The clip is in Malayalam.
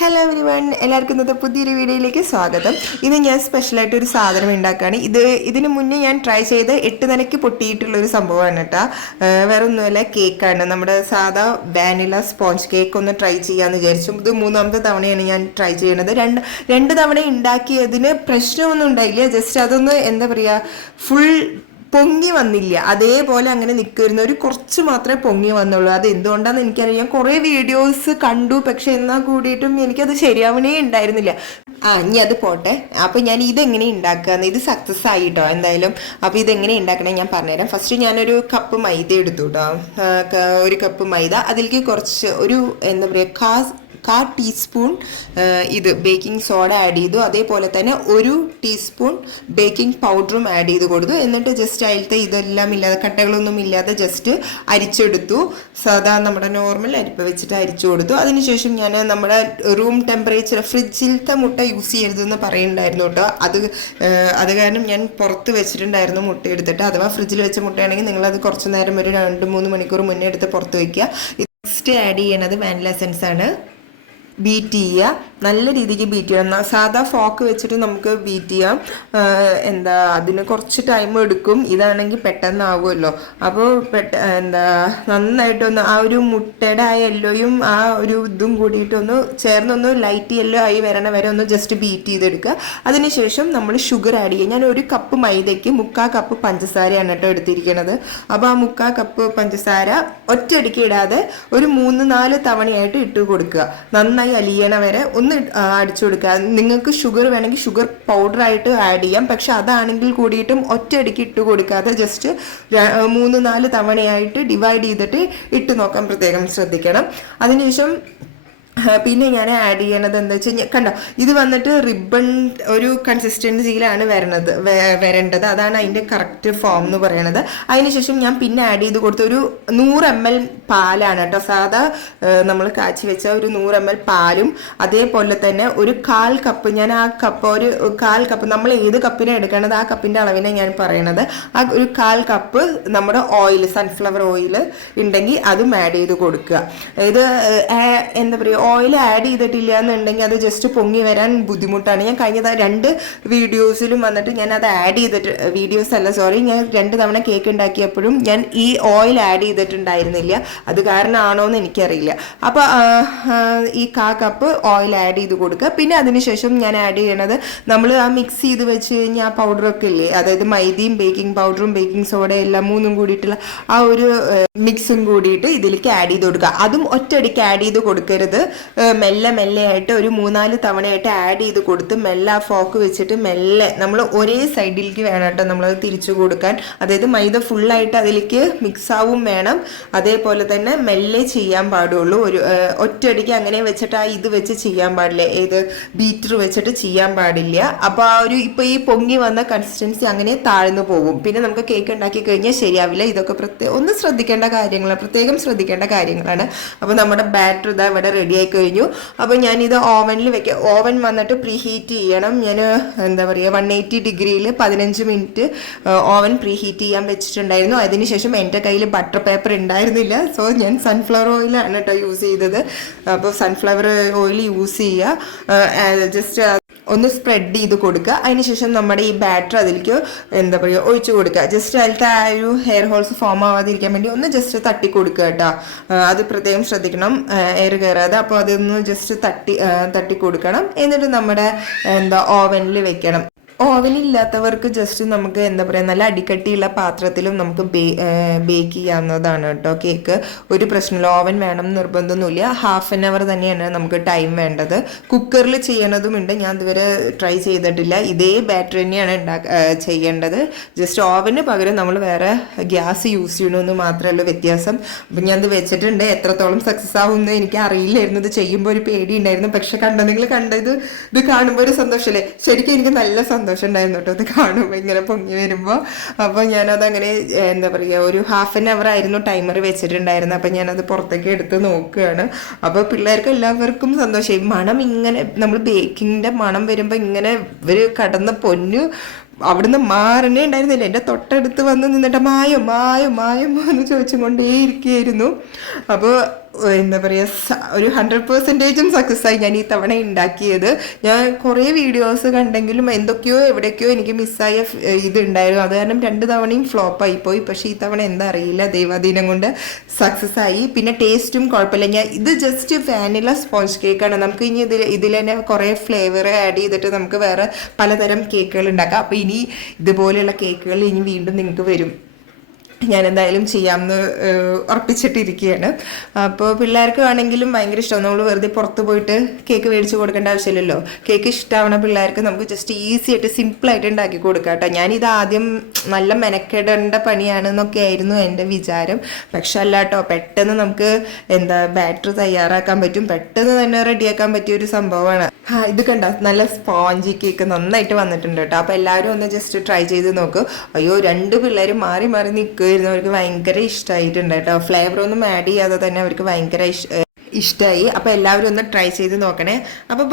ഹലോ എവരിവൺ, എല്ലാവർക്കും ഇന്നത്തെ പുതിയൊരു വീഡിയോയിലേക്ക് സ്വാഗതം. ഇത് ഞാൻ സ്പെഷ്യലായിട്ട് ഒരു സാധനം ഉണ്ടാക്കുകയാണ്. ഇതിന് മുന്നേ ഞാൻ ട്രൈ ചെയ്ത് 8 നിലയ്ക്ക് പൊട്ടിയിട്ടുള്ളൊരു സംഭവമാണ് കേട്ടോ. വേറെ ഒന്നുമല്ല, കേക്കാണ്. നമ്മുടെ സാധാ വാനില സ്പോഞ്ച് കേക്ക് ഒന്ന് ട്രൈ ചെയ്യാമെന്ന് വിചാരിച്ചു. ഇത് 3ാമത്തെ തവണയാണ് ഞാൻ ട്രൈ ചെയ്യണത്. രണ്ട് തവണ ഉണ്ടാക്കിയതിന് പ്രശ്നമൊന്നും ഉണ്ടായില്ല. ജസ്റ്റ് അതൊന്ന് എന്താ പറയുക, ഫുൾ പൊങ്ങി വന്നില്ല. അതേപോലെ അങ്ങനെ നിൽക്കുമായിരുന്നു. ഒരു കുറച്ച് മാത്രമേ പൊങ്ങി വന്നുള്ളൂ. അത് എന്തുകൊണ്ടാണെന്ന് എനിക്കറിയാം. കുറേ വീഡിയോസ് കണ്ടു, പക്ഷെ എന്നാൽ കൂടിയിട്ടും എനിക്കത് ശരിയാവണേ ഉണ്ടായിരുന്നില്ല. ഇനി അത് പോട്ടെ. അപ്പോൾ ഞാൻ ഇതെങ്ങനെ ഉണ്ടാക്കുകയെന്ന്, ഇത് സക്സസ് ആയിട്ടോ എന്തായാലും. അപ്പോൾ ഇതെങ്ങനെ ഉണ്ടാക്കണേ ഞാൻ പറഞ്ഞുതരാം. ഫസ്റ്റ് ഞാനൊരു കപ്പ് മൈദ എടുത്തു കേട്ടോ. ഒരു കപ്പ് മൈദ, അതിലേക്ക് കുറച്ച് ഒരു എന്താ പറയുക, 1/4 ടീസ്പൂൺ ഇത് ബേക്കിംഗ് സോഡ ആഡ് ചെയ്തു. അതേപോലെ തന്നെ 1 ടീസ്പൂൺ ബേക്കിംഗ് പൗഡറും ആഡ് ചെയ്ത് കൊടുത്തു. എന്നിട്ട് ജസ്റ്റ് അതിലത്തെ ഇതെല്ലാം ഇല്ലാതെ, കട്ടകളൊന്നും ഇല്ലാതെ ജസ്റ്റ് അരിച്ചെടുത്തു. സാധാ നമ്മുടെ നോർമൽ അരിപ്പ വെച്ചിട്ട് അരിച്ചു കൊടുത്തു. അതിനുശേഷം ഞാൻ നമ്മുടെ റൂം ടെമ്പറേച്ചർ, ഫ്രിഡ്ജിലത്തെ മുട്ട യൂസ് ചെയ്യരുതെന്ന് പറയുന്നുണ്ടായിരുന്നു കേട്ടോ. അത് കാരണം ഞാൻ പുറത്ത് വെച്ചിട്ടുണ്ടായിരുന്നു മുട്ട എടുത്തിട്ട്. അഥവാ ഫ്രിഡ്ജിൽ വെച്ച മുട്ടയാണെങ്കിൽ നിങ്ങളത് കുറച്ച് നേരം, ഒരു 2-3 മണിക്കൂർ മുന്നേ എടുത്ത് പുറത്ത് വയ്ക്കുക. നെക്സ്റ്റ് ആഡ് ചെയ്യണത് വാനില എസൻസ് ആണ്. ബീറ്റ് ചെയ്യുക, നല്ല രീതിക്ക് ബീറ്റ് ചെയ്യണം. സാധാ ഫോക്ക് വെച്ചിട്ട് നമുക്ക് ബീറ്റ് ചെയ്യാം. അതിന് കുറച്ച് ടൈം എടുക്കും. ഇതാണെങ്കിൽ പെട്ടെന്നാവുമല്ലോ. അപ്പോൾ നന്നായിട്ടൊന്ന് ആ ഒരു മുട്ടയുടെ ആ യെല്ലോയും ആ ഒരു ഇതും കൂടിയിട്ടൊന്ന് ചേർന്നൊന്ന് ലൈറ്റ് യെല്ലോ ആയി വരണ വരെ ഒന്ന് ജസ്റ്റ് ബീറ്റ് ചെയ്തെടുക്കുക. അതിനുശേഷം നമ്മൾ ഷുഗർ ആഡ് ചെയ്യുക. ഞാൻ 1 കപ്പ് മൈദയ്ക്ക് 3/4 കപ്പ് പഞ്ചസാരയാണ് കേട്ടോ എടുത്തിരിക്കുന്നത്. അപ്പോൾ ആ 3/4 കപ്പ് പഞ്ചസാര ഒറ്റയടിക്ക് ഇടാതെ ഒരു 3-4 തവണയായിട്ട് ഇട്ട് കൊടുക്കുക. നന്നായി അലിയണ വരെ ഒന്ന് അടിച്ചു കൊടുക്കുക. നിങ്ങൾക്ക് ഷുഗർ വേണമെങ്കിൽ ഷുഗർ പൗഡറായിട്ട് ആഡ് ചെയ്യാം. പക്ഷെ അതാണെങ്കിൽ കൂടിയിട്ടും ഒറ്റയടിക്ക് ഇട്ട് കൊടുക്കാതെ ജസ്റ്റ് 3-4 തവണയായിട്ട് ഡിവൈഡ് ചെയ്തിട്ട് ഇട്ട് നോക്കാൻ പ്രത്യേകം ശ്രദ്ധിക്കണം. അതിനുശേഷം പിന്നെ ഞാൻ ആഡ് ചെയ്യണത് എന്താ വെച്ച് കഴിഞ്ഞാൽ, കണ്ടോ, ഇത് വന്നിട്ട് റിബൺ ഒരു കൺസിസ്റ്റൻസിയിലാണ് വരേണ്ടത്. അതാണ് അതിൻ്റെ കറക്റ്റ് ഫോം എന്ന് പറയണത്. അതിനുശേഷം ഞാൻ പിന്നെ ആഡ് ചെയ്ത് കൊടുത്ത ഒരു 100 ml പാലാണ് കേട്ടോ. സാധാ നമ്മൾ കാച്ചി വെച്ച ഒരു 100 ml പാലും, അതേപോലെ തന്നെ ഒരു 1/4 കപ്പ്, ഞാൻ ആ കപ്പ് ഒരു 1/4 കപ്പ്, നമ്മൾ ഏത് കപ്പിനെ എടുക്കണത് ആ കപ്പിൻ്റെ അളവിനെ ഞാൻ പറയണത്. ആ ഒരു 1/4 കപ്പ് നമ്മുടെ ഓയിൽ, സൺഫ്ലവർ ഓയിൽ ഉണ്ടെങ്കിൽ അതും ആഡ് ചെയ്ത് കൊടുക്കുക. ഇത് എന്താ പറയുക, ഓയിൽ ആഡ് ചെയ്തിട്ടില്ല എന്നുണ്ടെങ്കിൽ അത് ജസ്റ്റ് പൊങ്ങി വരാൻ ബുദ്ധിമുട്ടാണ്. ഞാൻ കഴിഞ്ഞ 2 വീഡിയോസിലും വന്നിട്ട് ഞാൻ അത് ആഡ് ചെയ്തിട്ട്, ഞാൻ 2 തവണ കേക്ക് ഉണ്ടാക്കിയപ്പോഴും ഞാൻ ഈ ഓയിൽ ആഡ് ചെയ്തിട്ടുണ്ടായിരുന്നില്ല. അത് കാരണമാണോ എന്ന് എനിക്കറിയില്ല. അപ്പോൾ ഈ 1/4 കപ്പ് ഓയിൽ ആഡ് ചെയ്ത് കൊടുക്കുക. പിന്നെ അതിനുശേഷം ഞാൻ ആഡ് ചെയ്യണത്, നമ്മൾ ആ മിക്സ് ചെയ്ത് വെച്ച് കഴിഞ്ഞാൽ ആ പൗഡറൊക്കെ ഇല്ലേ, അതായത് മൈദയും ബേക്കിംഗ് പൗഡറും ബേക്കിംഗ് സോഡയും എല്ലാം 3ഉം കൂടിയിട്ടുള്ള ആ ഒരു മിക്സും കൂടിയിട്ട് ഇതിലേക്ക് ആഡ് ചെയ്ത് കൊടുക്കുക. അതും ഒറ്റയടിക്ക് ആഡ് ചെയ്ത് കൊടുക്കരുത്. മെല്ലെ ആയിട്ട് ഒരു 3-4 തവണയായിട്ട് ആഡ് ചെയ്ത് കൊടുത്ത് മെല്ലെ ആ ഫോക്ക് വെച്ചിട്ട് മെല്ലെ നമ്മൾ ഒരേ സൈഡിലേക്ക് വേണം കേട്ടോ നമ്മളത് തിരിച്ചു കൊടുക്കാൻ. അതായത് മൈദ ഫുള്ളായിട്ട് അതിലേക്ക് മിക്സ് ആവും വേണം. അതേപോലെ തന്നെ മെല്ലെ ചെയ്യാൻ പാടുള്ളൂ. ഒരു ഒറ്റയടിക്ക് അങ്ങനെ വെച്ചിട്ട് ആ ഇത് വെച്ച് ചെയ്യാൻ പാടില്ല, ഏത് ബീറ്റർ വെച്ചിട്ട് ചെയ്യാൻ പാടില്ല. അപ്പോൾ ആ ഒരു ഇപ്പോൾ ഈ പൊങ്ങി വന്ന കൺസിസ്റ്റൻസി അങ്ങനെ താഴ്ന്നു പോകും. പിന്നെ നമുക്ക് കേക്ക് ഉണ്ടാക്കി കഴിഞ്ഞാൽ ശരിയാവില്ല. ഇതൊക്കെ പ്രത്യേകം ശ്രദ്ധിക്കേണ്ട കാര്യങ്ങളാണ്. അപ്പോൾ നമ്മുടെ ബാറ്റർ ഇതാ ഇവിടെ റെഡി ആയി കഴിഞ്ഞു. അപ്പോൾ ഞാനിത് ഓവനിൽ വെക്കാം. ഓവൻ വന്നിട്ട് പ്രീ ഹീറ്റ് ചെയ്യണം. ഞാൻ എന്താ പറയുക, 180 ഡിഗ്രിയിൽ 15 മിനിറ്റ് ഓവൻ പ്രീ ഹീറ്റ് ചെയ്യാൻ വെച്ചിട്ടുണ്ടായിരുന്നു. അതിനുശേഷം എൻ്റെ കയ്യിൽ ബട്ടർ പേപ്പർ ഉണ്ടായിരുന്നില്ല. സോ ഞാൻ സൺഫ്ലവർ ഓയിലാണ് കേട്ടോ യൂസ് ചെയ്തത്. അപ്പോൾ സൺഫ്ലവർ ഓയിൽ യൂസ് ചെയ്യുക. ജസ്റ്റ് ഒന്ന് സ്പ്രെഡ് ചെയ്ത് കൊടുക്കുക. അതിനുശേഷം നമ്മുടെ ഈ ബാറ്റർ അതിലേക്ക് എന്താ പറയുക ഒഴിച്ചു കൊടുക്കുക. ജസ്റ്റ് അതിലത്തെ ആ ഒരു ഹെയർ ഹോൾസ് ഫോം ആവാതിരിക്കാൻ വേണ്ടി ഒന്ന് ജസ്റ്റ് തട്ടി കൊടുക്കുക കേട്ടോ. അത് പ്രത്യേകം ശ്രദ്ധിക്കണം, എയർ കയറാതെ. അപ്പോൾ അതൊന്ന് ജസ്റ്റ് തട്ടി കൊടുക്കണം. എന്നിട്ട് നമ്മുടെ ഓവനിൽ വെക്കണം. ഓവനില്ലാത്തവർക്ക് ജസ്റ്റ് നമുക്ക് എന്താ പറയുക, നല്ല അടിക്കട്ടിയുള്ള പാത്രത്തിലും നമുക്ക് ബേക്ക് ചെയ്യാവുന്നതാണ് കേട്ടോ കേക്ക്. ഒരു പ്രശ്നമില്ല. ഓവൻ വേണം നിർബന്ധമൊന്നുമില്ല. 1/2 hour തന്നെയാണ് നമുക്ക് ടൈം വേണ്ടത്. കുക്കറിൽ ചെയ്യണതുമുണ്ട്, ഞാൻ ഇതുവരെ ട്രൈ ചെയ്തിട്ടില്ല. ഇതേ ബാറ്റർ തന്നെയാണ് ചെയ്യേണ്ടത്. ജസ്റ്റ് ഓവന് പകരം നമ്മൾ വേറെ ഗ്യാസ് യൂസ് ചെയ്യണമെന്ന് മാത്രമല്ല വ്യത്യാസം. അപ്പം ഞാനത് വെച്ചിട്ടുണ്ട്. എത്രത്തോളം സക്സസ് ആവുമെന്ന് എനിക്ക് അറിയില്ലായിരുന്നു. ഇത് ചെയ്യുമ്പോൾ ഒരു പേടി ഉണ്ടായിരുന്നു. പക്ഷെ നിങ്ങൾ കണ്ടത് ഇത് കാണുമ്പോൾ ഒരു സന്തോഷമല്ലേ. ശരിക്കും എനിക്ക് നല്ല സന്തോഷം ഉണ്ടായിരുന്നു കേട്ടോ ഇത് കാണുമ്പോൾ, ഇങ്ങനെ പൊങ്ങി വരുമ്പോൾ. അപ്പോൾ ഞാനതങ്ങനെ എന്താ പറയുക, ഒരു 1/2 hour ആയിരുന്നു ടൈമർ വെച്ചിട്ടുണ്ടായിരുന്നത്. അപ്പം ഞാനത് പുറത്തേക്ക് എടുത്ത് നോക്കുകയാണ്. അപ്പോൾ പിള്ളേർക്ക് എല്ലാവർക്കും സന്തോഷമായി. മണം ഇങ്ങനെ, നമ്മൾ ബേക്കിങ്ങിൻ്റെ മണം വരുമ്പോൾ ഇങ്ങനെ ഇവർ കടന്ന് പൊന്നു അവിടുന്ന് മാറണേ ഉണ്ടായിരുന്നില്ല. എൻ്റെ തൊട്ടടുത്ത് വന്ന് നിന്നിട്ട് മായോ എന്ന് ചോദിച്ചും കൊണ്ടേ ഇരിക്കുകയായിരുന്നു. അപ്പോൾ എന്താ പറയുക ഒരു 100% സക്സസ് ആയി ഞാൻ ഈ തവണ ഉണ്ടാക്കിയത്. ഞാൻ കുറേ വീഡിയോസ് കണ്ടെങ്കിലും എന്തൊക്കെയോ എവിടേക്കോ എനിക്ക് മിസ്സായ ഇതുണ്ടായിരുന്നു. അത് കാരണം 2 തവണയും ഫ്ലോപ്പായി പോയി. പക്ഷേ ഈ തവണ എന്താ അറിയില്ല, ദൈവാധീനം കൊണ്ട് സക്സസ് ആയി. പിന്നെ ടേസ്റ്റും കുഴപ്പമില്ല. ഇത് ജസ്റ്റ് വാനില സ്പോഞ്ച് കേക്കാണ്. നമുക്ക് ഇനി ഇതിൽ തന്നെ കുറേ ഫ്ലേവർ ആഡ് ചെയ്തിട്ട് നമുക്ക് വേറെ പലതരം കേക്കുകൾ ഉണ്ടാക്കാം. അപ്പോൾ ഇനി ഇതുപോലെയുള്ള കേക്കുകൾ ഇനി വീണ്ടും നിങ്ങൾക്ക് വരും. ഞാൻ എന്തായാലും ചെയ്യാമെന്ന് ഉറപ്പിച്ചിട്ടിരിക്കുകയാണ്. അപ്പോൾ പിള്ളേർക്ക് ആണെങ്കിലും ഭയങ്കര ഇഷ്ടമാണ്. നമ്മൾ വെറുതെ പുറത്ത് പോയിട്ട് കേക്ക് മേടിച്ച് കൊടുക്കേണ്ട ആവശ്യമില്ലല്ലോ. കേക്ക് ഇഷ്ടമാവണ പിള്ളേർക്ക് നമുക്ക് ജസ്റ്റ് ഈസി ആയിട്ട് സിമ്പിളായിട്ട് ഉണ്ടാക്കി കൊടുക്കാം കേട്ടോ. ഞാനിത് ആദ്യം നല്ല മെനക്കെടേണ്ട പണിയാണെന്നൊക്കെ ആയിരുന്നു എൻ്റെ വിചാരം. പക്ഷെ അല്ല കേട്ടോ, പെട്ടെന്ന് നമുക്ക് ബാറ്റർ തയ്യാറാക്കാൻ പറ്റും, പെട്ടെന്ന് തന്നെ റെഡിയാക്കാൻ പറ്റിയ ഒരു സംഭവമാണ്. ഇത് കണ്ട നല്ല സ്പോഞ്ചി കേക്ക് നന്നായിട്ട് വന്നിട്ടുണ്ട് കേട്ടോ. അപ്പോൾ എല്ലാവരും ഒന്ന് ജസ്റ്റ് ട്രൈ ചെയ്ത് നോക്കൂ. അയ്യോ, 2 പിള്ളേർ മാറി മാറി നിൽക്കുമായിരുന്നു. അവർക്ക് ഭയങ്കര ഇഷ്ടമായിട്ടുണ്ട് കേട്ടോ. ഫ്ലേവറൊന്നും ആഡ് ചെയ്യാതെ തന്നെ അവർക്ക് ഭയങ്കര ഇഷ്ടമായി. അപ്പോൾ എല്ലാവരും ഒന്ന് ട്രൈ ചെയ്ത് നോക്കണേ. അപ്പോൾ